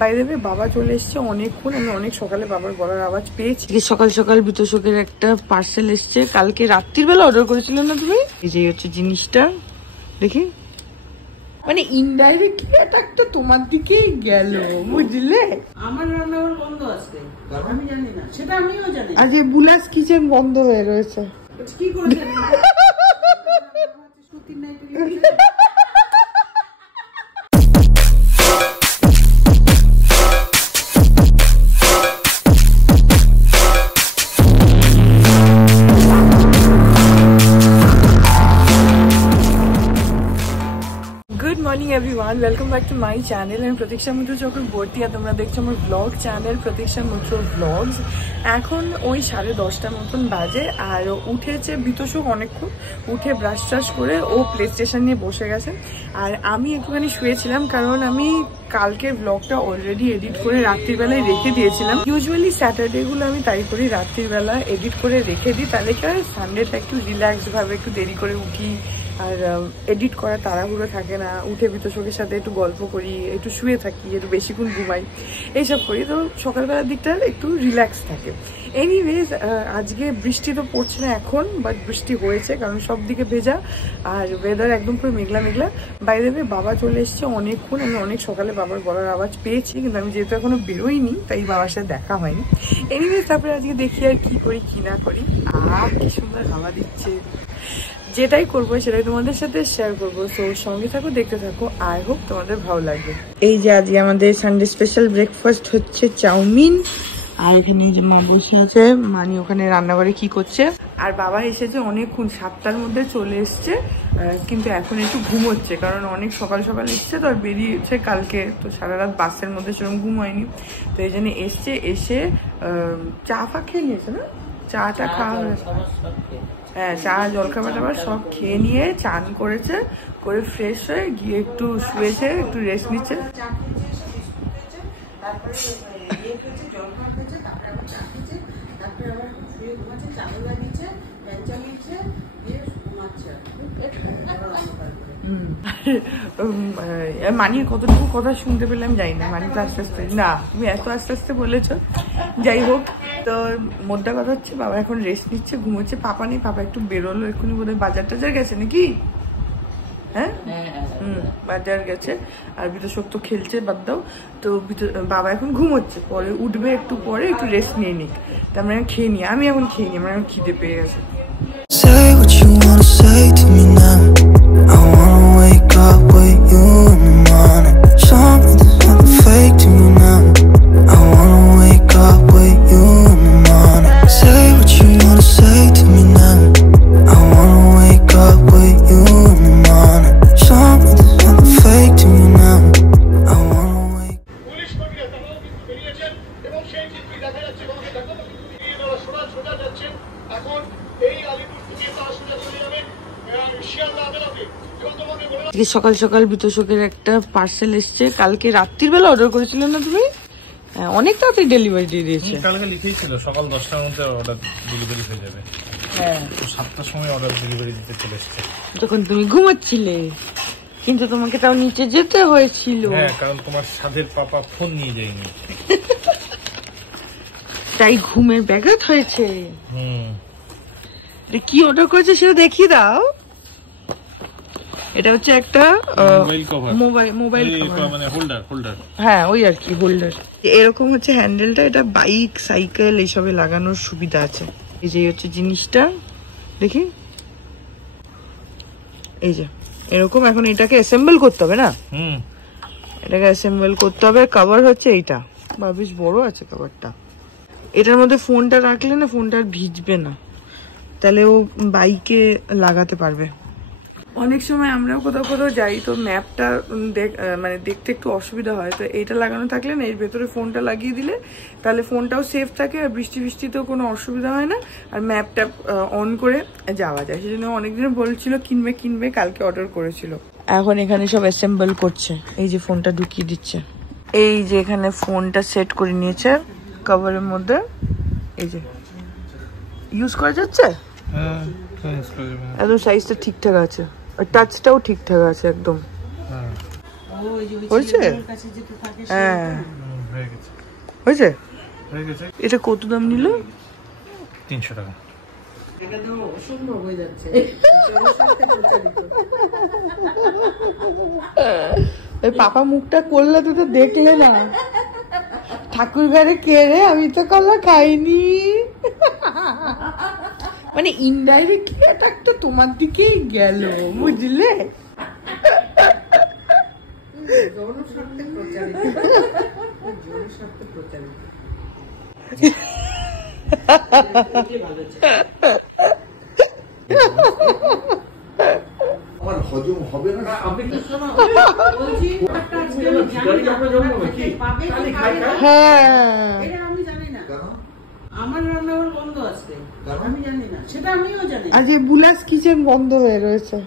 By the way বাবা চলে এসছে অনেকক্ষণ, আমি অনেক সকালে বাবার গলার আওয়াজ পেয়েছি। সকাল সকাল বিতোষকের একটা পার্সেল এসছে, কালকে রাত্রির বেলা অর্ডার করেছিল না তুমি? এই যে হচ্ছে জিনিসটা, দেখি মানে ইনডাইরেক্টলি অ্যাটাকটা তোমার দিকেই গেল, বুঝলে? আমার রান্নাঘর বন্ধ আছে, আমি জানি না, সেটা আমিও জানি। আজ বুলাস কিচেন বন্ধ হয়ে রয়েছে, কি করে everyone, welcome back to my channel and Pratiksha Mutru Chakraborty আর তোমরা দেখছো আমার blog channel Pratiksha Mutru Vlogs। এখন ওই 10:30টার মতন বাজে আর উঠেছে বিতোষক অনেকক্ষণ, উঠে ব্রাশ ট্রাশ করে ও প্লে স্টেশন নিয়ে বসে গেছে। আর আমি একটুখানি শুয়েছিলাম কারণ আমি কালকে ব্লগটা অলরেডি এডিট করে রাত্রিবেলায় রেখে দিয়েছিলাম। ইউজুয়ালি স্যাটারডে গুলো আমি তাই করি, রাত্রিবেলা এডিট করে রেখে দিই, তাহলে কি হয় সানডেটা একটু রিল্যাক্স ভাবে একটু দেরি করে উঠি আর এডিট করা তাড়াহুড়ো থাকে না। উঠে বিতোষকের সাথে একটু গল্প করি, একটু শুয়ে থাকি, একটু বেশিক্ষণ ঘুমাই, এইসব করি, তো সকালবেলার দিকটা একটু রিল্যাক্স থাকে। এনিওয়েজ আজকে বৃষ্টি তো পড়ছে না এখন, বাট বৃষ্টি হয়েছে কারণ সব দিকে ভেজা আর ওয়েদার একদম পুরো মেঘলা মেঘলা। বাইরে বাবা চলে এসছে অনেকক্ষণ, আমি অনেক সকালে বাবার গলার আওয়াজ পেয়েছি, কিন্তু আমি যেহেতু এখনো বেরোইনি তাই বাবার সাথে দেখা হয়নি। এনিওয়েজ তারপরে আজকে দেখি আর কি করি কি না করি। কি সুন্দর হাওয়া দিচ্ছে, যেটাই করবো সেটাই তোমাদের সাথে শেয়ার করবো, তো সঙ্গে থাকো, দেখতে থাকো, আই হোপ তোমাদের ভালো লাগবে। এই যে আজকে আমাদের সানডে স্পেশাল ব্রেকফাস্ট হচ্ছে চাউমিন, আর এখানে যে মা বসে আছে, মানি ওখানে রান্নাঘরে কি করছে। আর বাবা এসেছে অনেকক্ষণ, 7টার মধ্যে চলে এসছে, কিন্তু এখন একটু ঘুমোচ্ছে কারণ অনেক সকাল সকাল এসছে তো, আর বেরিয়েছে কালকে, তো সারা রাত বাসের মধ্যে সেরকম ঘুম হয়নি, তো এই জন্য এসছে, এসে চা ফা খেয়ে নিয়েছে না, চাটা খাওয়া হয়েছে, হ্যাঁ চা জলখাবার আবার সব খেয়ে নিয়ে চান করেছে, করে ফ্রেশ হয়ে গিয়ে একটু শুয়েছে, একটু রেস্ট নিচ্ছে। মানির কতটুকু কথা শুনতে পেলাম জানি না, মানি তো আস্তে আস্তে, না তুমি এত আস্তে আস্তে বলেছ, যাই হোক। তো মোদ্দা কথা হচ্ছে বাবা এখন রেস্ট নিচ্ছে, ঘুমোচ্ছে, পাপা নেই, পাপা একটু বেরোলো এক্ষুনি, বোধহয় বাজার টাজার গেছে নাকি, হ্যাঁ বাজার গেছে। আর বিতোষক তো খেলছে, বাদ দাও। তো বাবা এখন ঘুমোচ্ছে, পরে উঠবে একটু পরে, একটু রেস্ট নিয়ে নিক, তার মানে খেয়ে নি, আমি এখন খেয়ে নি, আমার এখন খিদে পেয়ে গেছে। সকাল সকাল বিতোষকের একটা পার্সেল এসছে, কালকে রাত্রির বেলা অর্ডার করেছিল না তুমি? হ্যাঁ, অনেক তাড়াতাড়ি ডেলিভারি দিয়ে দিয়েছে। কালকে লিখেই ছিল সকাল 10টার মধ্যে অর্ডার ডেলিভারি হয়ে যাবে। হ্যাঁ, 7টার সময় অর্ডার ডেলিভারি দিতে চলে এসেছে। তখন তুমি ঘুমাচ্ছিলে, কিন্তু তোমাকে তাও নিচে যেতে হয়েছিল। হ্যাঁ, কারণ তোমার সাধের পাপা ফোন নিয়ে যায়নি, তাই ঘুমের ব্যাঘাত হয়েছে। কি অর্ডার করেছে সেটা দেখিয়ে দাও। এটা হচ্ছে একটা মোবাইল মানে হোল্ডার, হ্যাঁ ওই আর কি হোল্ডার, এরকম হচ্ছে হ্যান্ডেলটা, এটা বাইক সাইকেল এইসবে লাগানোর সুবিধা আছে। এই যে হচ্ছে জিনিসটা, দেখি এই যে এরকম, এখন এটাকে অ্যাসেম্বল করতে হবে না, এটাকে অ্যাসেম্বল করতে হবে। কভার হচ্ছে এইটা, বা বেশ বড় আছে কভারটা। এটার মধ্যে ফোনটা রাখলে না, ফোনটা আর ভিজবে না, তাহলে ও বাইকে লাগাতে পারবে। অনেক সময় আমরাও কোথাও কোথাও যাই, তো ম্যাপটা মানে দেখতে একটু অসুবিধা হয়, তো এইটা লাগানো থাকলে না, এর ভেতরে ফোনটা লাগিয়ে দিলে তাহলে ফোনটাও সেফ থাকে, আর বৃষ্টিতেও কোনো অসুবিধা হয় না, আর ম্যাপটা অন করে যাওয়া যায়। সেই জন্য অনেকদিন বলছিল কিনবে, কালকে অর্ডার করেছিল। এখন এখানে সব অ্যাসেম্বল করছে, এই যে ফোনটা ঢুকিয়ে দিচ্ছে, এই যে এখানে ফোনটা সেট করে নিয়েছে কভারের মধ্যে, এই যে ইউজ করা যাচ্ছে, একদম সাইজটা ঠিকঠাক আছে, আর টাচটাও ঠিকঠাক আছে একদম, হয়েছে। হ্যাঁ হয়ে গেছে হয়েছে? হয়ে গেছে। এটা কত দাম নিল? 300 টাকা। এটা তো অসম্ভব হয়ে যাচ্ছে। ওই পাপা মুখটা করলে তুই তো দেখলে না। ঠাকুর ঘরে কে রে, আমি তো কলা খাইনি। মানে ইনডাইরেক্টলি এটা একটা তোমার দিকেই গেল, বুঝলে? জনস্বার্থে প্রচারিত। জনস্বার্থে প্রচারিত। আমার হজম হবে না। আপনি তো শোনো, বলছি একটা আজকে আমি জানি না পাবে কি পাবে না। হ্যাঁ, এটা আমি জানি না। কেন? আমার রান্নাঘর বন্ধ আছে, আমি জানি না, সেটা আমিও জানি না। আজকে বুলাস কিচেন বন্ধ হয়ে রয়েছে,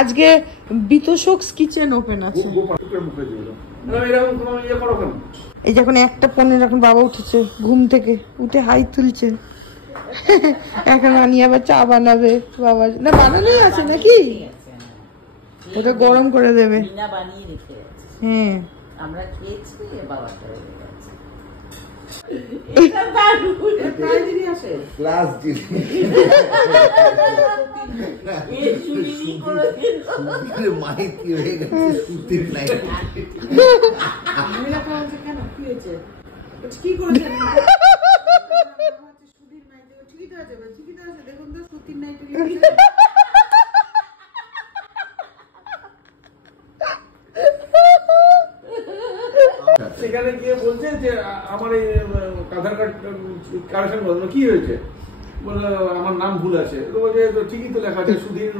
আজকে বিতোষকস কিচেন ওপেন আছে। এই যখন 1:15 এখন বাবা উঠেছে ঘুম থেকে, উঠে হাই তুলছে। এখন রানি আবার চা বানাবে বাবা, না বানানোই আছে নাকি? ওটা গরম করে দেবে। মিনা বানিয়ে রেখে গেছে, হ্যাঁ আমরা খেয়েছি, বাবাটা হয়ে গেছে। এটা দারুণ, এটা প্রায় দিনই আসে। ক্লাস দিন। এই চুরি করে দিল। মাইতি হয়ে গেছে সুতির নাই। মহিলাটা বলছে কেন, কি হয়েছে? বলছে, কি করেছেন? সুতির নাইটি। ঠিকই তো আছে, ঠিকই তো আছে, দেখুন তো সুতির নাইটি লিখেছে। সেখানে গিয়ে বলছে যে আমার এই আধার কার্ড কারেকশন বললো কি হয়েছে, বলে আমার নাম ভুল আছে। তো বলছে ঠিকই তো লেখা আছে সুধীর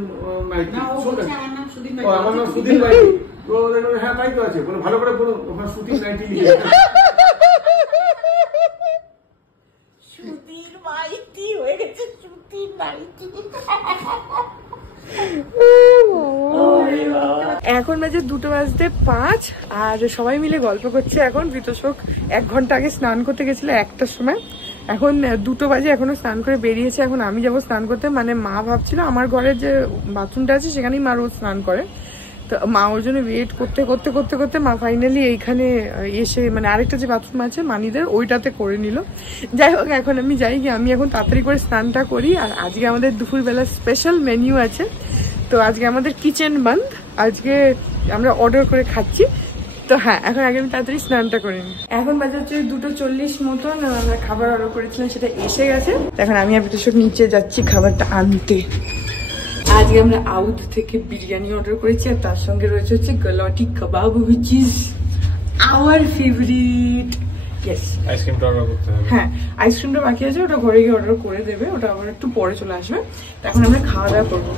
নাইটি। না, ও বলছে আমার নাম সুধীর নাইটি। আমার নাম সুধীর নাইটি। তো হ্যাঁ তাই তো আছে, বলে ভালো করে বলুন ওখানে সুধীর নাইটি লিখে। সুতির মাইতি হয়ে গেছে, সুতির নাইটি। এখন বাজে 2:05 আর সবাই মিলে গল্প করছে। এখন বিতোষক 1 ঘন্টা আগে স্নান করতে গেছিল 1টার সময়, এখন 2 বাজে, এখনো স্নান করে বেরিয়েছে। এখন আমি যাবো স্নান করতে, মানে মা ভাবছিল আমার ঘরের যে বাথরুমটা আছে সেখানেই মা রোজ স্নান করে, তো মা ওর জন্য ওয়েট করতে করতে করতে করতে মা ফাইনালি এইখানে এসে, মানে আরেকটা যে বাথরুম আছে মানিদের, ওইটাতে করে নিল। যাই হোক, এখন আমি যাই গিয়ে আমি এখন তাড়াতাড়ি করে স্নানটা করি। আর আজকে আমাদের দুপুরবেলা স্পেশাল মেনু আছে, তো আজকে আমাদের কিচেন বন্ধ, আজকে আমরা অর্ডার করে খাচ্ছি। তো হ্যাঁ, এখন আগে আমি তাড়াতাড়ি স্নানটা করে নিই। এখন বাজে হচ্ছে 2:40 মতন, আমরা খাবার অর্ডার করেছিলাম, সেটা এসে গেছে। এখন আমি আর বিতোষক নিচে যাচ্ছি খাবারটা আনতে। আজকে আমরা আউট থেকে বিরিয়ানি অর্ডার করেছি, আর তার সঙ্গে রয়েছে হচ্ছে গলাটি কাবাব, হুইচ ইজ আওয়ার ফেভারিট। আইসক্রিমটা অর্ডার করতে হবে। হ্যাঁ, আইসক্রিমটা বাকি আছে, ওটা ঘরে গিয়ে অর্ডার করে দেবে, ওটা আবার একটু পরে চলে আসবে। এখন আমরা খাওয়া দাওয়া করবো।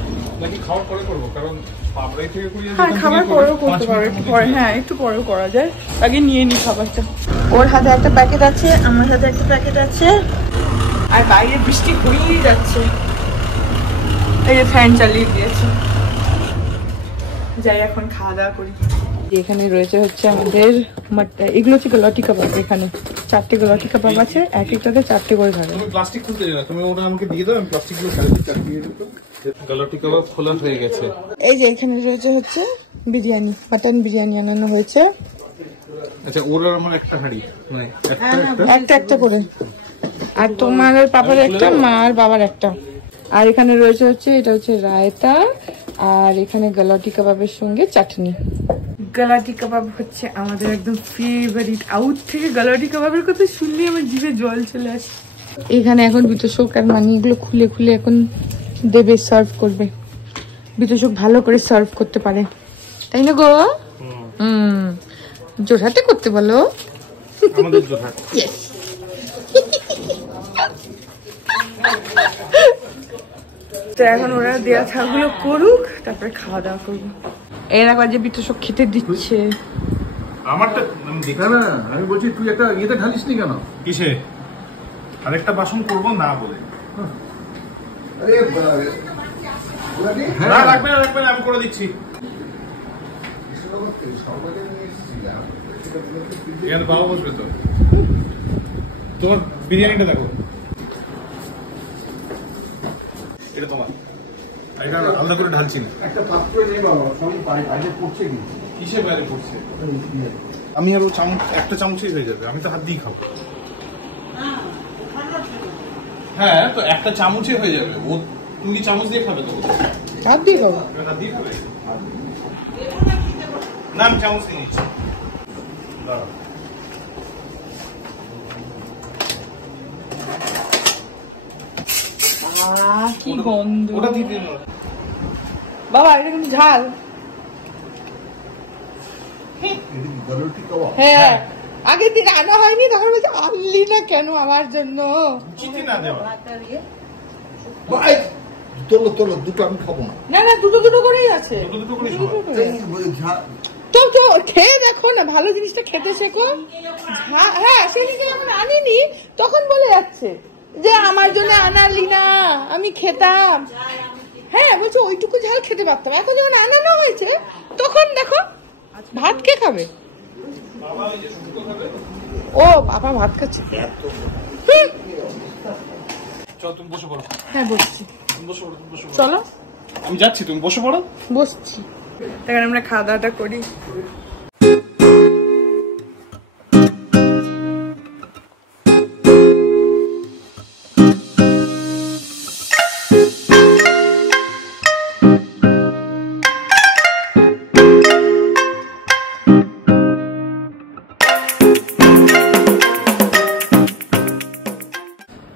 নাকি খাওয়ার পরে করবো, কারণ পাবড়াই থেকে করি। হ্যাঁ, খাবার পরেও করতে পারো, একটু পরে। হ্যাঁ, একটু পরেও করা যায়, আগে নিয়ে নি খাবারটা। ওর হাতে একটা প্যাকেট আছে, আমার হাতে একটা প্যাকেট আছে, আর বাইরে বৃষ্টি হয়েই যাচ্ছে। এই যে ফ্যান চালিয়ে দিয়েছে। যাই এখন খাওয়া দাওয়া করি। এখানে রয়েছে হচ্ছে আমাদের এগুলো হচ্ছে গলাটি কাবাব। এখানে 4টে গলাটি কাবাব আছে, এক একটাতে 4টে করে খাবে। তুমি প্লাস্টিক খুলতে যাও, তুমি ওটা আমাকে দিয়ে দাও, আমি প্লাস্টিকগুলো ফেলে দিই, চাপিয়ে দিই। গলাটি কাবাব খোলা হয়ে গেছে। এই যে এখানে রয়েছে হচ্ছে বিরিয়ানি, মাটন বিরিয়ানি আনানো হয়েছে। আচ্ছা, ওর আর আমার একটা হাঁড়ি নয়, একটা একটা করে, আর তোমার আর পাপার একটা, মা আর বাবার একটা। আর এখানে রয়েছে হচ্ছে, এটা হচ্ছে রায়তা, আর এখানে গলাটি কাবাবের সঙ্গে চাটনি। গলাটি কাবাব হচ্ছে আমাদের একদম ফেভারিট। আউট থেকে গলাটি কাবাবের কথা শুনলে আমার জিভে জল চলে আসে। এখানে এখন বিতোষক আর মানি এগুলো খুলে খুলে এখন দেবে, সার্ভ করবে। বিতোষক ভালো করে সার্ভ করতে পারে, তাই না গো? জোরহাটে করতে বলো। আমাদের জোরহাট। তো এখন ওরা দেওয়া থাকগুলো করুক, তারপরে খাওয়া দাওয়া করবো। এর আগে যে বিতোষক খেতে দিচ্ছে। আমারটা না, আমি বলছি তুই একটা ইয়েতে ঢালিস নি কেন? কিসে? আরেকটা বাসন করবো না বলে। না, রাখবে না, রাখবে না, আমি করে দিচ্ছি। এখানে বাবা বসবে তো। তোমার বিরিয়ানিটা দেখো, এটা তোমার। এটা আলাদা করে ঢালছি না। একটা পাত্র নেই বাবা, সব বাইরে পড়ছে কি? কিসে বাইরে পড়ছে? আমি আরো চামচ, একটা চামচই হয়ে যাবে, আমি তো হাত দিয়ে খাবো। হ্যাঁ তো একটা চামচে হয়ে যাবে। ও তুমি কি চামচ দিয়ে খাবে? তো হাত দিয়ে খাবো। হাত দিয়ে খাবে না? আমি চামচ নিয়ে নিচ্ছি। কি গন্ধ! ওটা দিয়ে দিন। বাবা এটা কিন্তু ঝাল। হ্যাঁ আগের দিন আনা হয়নি, তখন বলছে আনলি না কেন আমার জন্য? চিনি না দেওয়া। তোলো তোলো, দুটো আমি খাবো না। না না দুটো দুটো করেই আছে। দুটো করে খাওয়া। তো তো খেয়ে দেখো না, ভালো জিনিসটা খেতে শেখো। হ্যাঁ সেদিকে যখন আনিনি তখন বলে যাচ্ছে যে আমার জন্য আনালি না, আমি খেতাম। হ্যাঁ বলছো ওইটুকু ঝাল খেতে পারতাম, এখন যখন আনানো হয়েছে তখন দেখো ভাত কে খাবে? ও বাবা ভাত খাচ্ছে। চলো তুমি বসে পড়ো। হ্যাঁ বসছি। বসে পড়ো, বসে পড়ো। চলো আমি যাচ্ছি, তুমি বসে পড়ো। বসছি। এখন আমরা খাওয়া দাওয়াটা করি।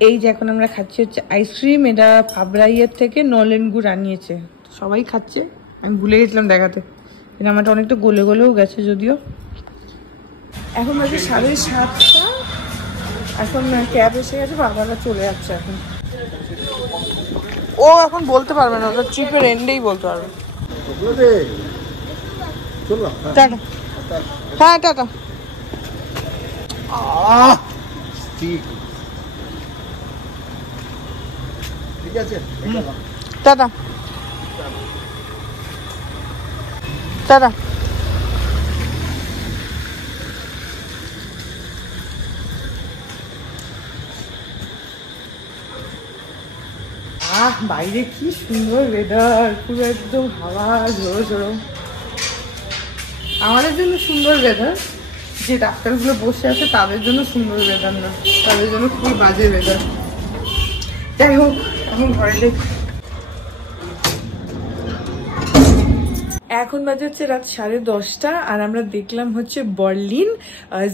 এই যে এখন আমরা খাচ্ছি হচ্ছে আইসক্রিম, এটা ফাবরাইয়ের থেকে নলেন গুড় আনিয়েছে, সবাই খাচ্ছে। আমি ভুলে গেছিলাম দেখাতে, এটা আমারটা অনেকটা গলে গলেও গেছে যদিও। এখন বাজে 7:30। এখন ক্যাব এসে গেছে, বাবারা চলে যাচ্ছে এখন। ও এখন বলতে পারবে না, ওটা ট্রিপের এন্ডেই বলতে পারবে। টাটা। হ্যাঁ টাটা। ঠিক ঠিক আছে, টাটা টাটা। বাইরে কি সুন্দর ওয়েদার, পুরো একদম হাওয়া ঝোড়ো ঝোড়ো। আমাদের জন্য সুন্দর ওয়েদার, যে ডাক্তারগুলো বসে আছে তাদের জন্য সুন্দর ওয়েদার না, তাদের জন্য খুবই বাজে ওয়েদার। যাই হোক এখন ঘরে যাই। এখন বাজে হচ্ছে রাত 10:30 আর আমরা দেখলাম হচ্ছে বার্লিন।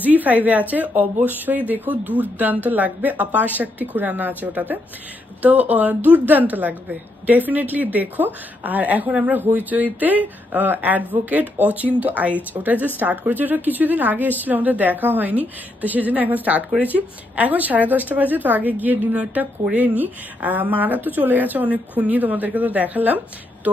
জি5-এ আছে, অবশ্যই দেখো, দুর্দান্ত লাগবে। অপার শক্তি খুরানা আছে ওটাতে, তো দুর্দান্ত লাগবে, ডেফিনেটলি দেখো। আর এখন আমরা হইচইতে অ্যাডভোকেট অচিন্ত আইচ, ওটা যে স্টার্ট করেছি, ওটা কিছুদিন আগে এসেছিল, আমাদের দেখা হয়নি, তো সেই জন্য এখন স্টার্ট করেছি। এখন 10:30 বাজে, তো আগে গিয়ে ডিনারটা করে নিই। মারা তো চলে গেছে অনেকক্ষণই, তোমাদেরকে তো দেখালাম। তো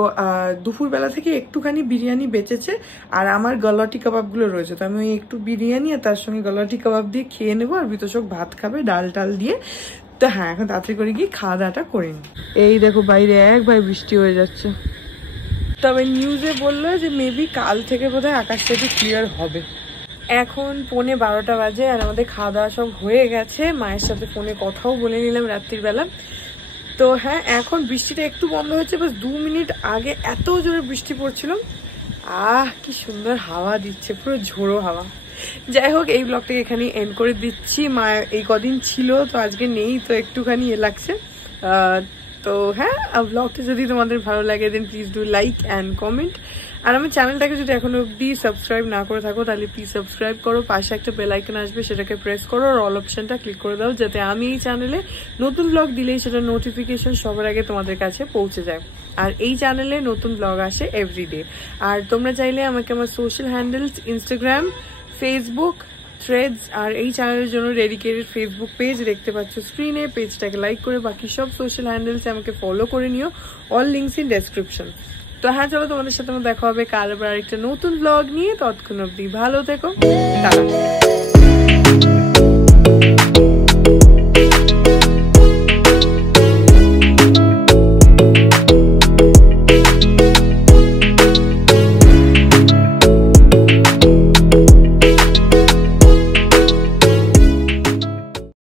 দুপুরবেলা থেকে একটুখানি বিরিয়ানি বেঁচেছে, আর আমার গলাটি কাবাবগুলো রয়েছে, তো আমি ওই একটু বিরিয়ানি আর তার সঙ্গে গলাটি কাবাব দিয়ে খেয়ে নেবো, আর বিতোষক ভাত খাবে ডাল টাল দিয়ে। তো হ্যাঁ এখন তাড়াতাড়ি করে গিয়ে খাওয়া দাওয়াটা করে নিই। এই দেখো বাইরে একবার বৃষ্টি হয়ে যাচ্ছে, তবে নিউজে বললো যে মেবি কাল থেকে বোধহয় আকাশটা একটু ক্লিয়ার হবে। এখন 11:15 বাজে, আর আমাদের খাওয়া দাওয়া সব হয়ে গেছে। মায়ের সাথে ফোনে কথাও বলে নিলাম রাত্রির বেলা। তো হ্যাঁ এখন বৃষ্টিটা একটু বন্ধ হয়েছে, বাস 2 মিনিট আগে এত জোরে বৃষ্টি পড়ছিল। কি সুন্দর হাওয়া দিচ্ছে, পুরো ঝোড়ো হাওয়া। যাই হোক এই ব্লগটাকে এখানে এন্ড করে দিচ্ছি। মা এই কদিন ছিল, তো আজকে নেই, তো একটুখানি লাগছে। তো হ্যাঁ, ব্লগটা যদি তোমাদের ভালো লাগে then please do like and comment. আর আমার চ্যানেলটাকে যদি এখনো অব্দি সাবস্ক্রাইব না করে থাকো তাহলে প্লিজ সাবস্ক্রাইব করো, পাশে একটা বেল আইকন আসবে, সেটাকে প্রেস করো, আর অল অপশনটা ক্লিক করে দাও, যাতে আমি এই চ্যানেলে নতুন ব্লগ দিলেই সেটা নোটিফিকেশন সবার আগে তোমাদের কাছে পৌঁছে যায়। আর এই চ্যানেলে নতুন ব্লগ আসে এভরিডে। আর তোমরা চাইলে আমাকে আমার social handles Instagram, Facebook, threads আর এই চ্যানেলের জন্য ডেডিকেটেড ফেসবুক পেজ দেখতে পাচ্ছ স্ক্রিনে, পেজটাকে লাইক করে বাকি সব সোশ্যাল হ্যান্ডেলসে আমাকে ফলো করে নিও, অল লিঙ্কস ইন ডেসক্রিপশন। তো হ্যাঁ চলো, তোমাদের সাথে আমার দেখা হবে কাল আবার আরেকটা নতুন ব্লগ নিয়ে। ততক্ষণ অব্দি ভালো থেকো, টাটা।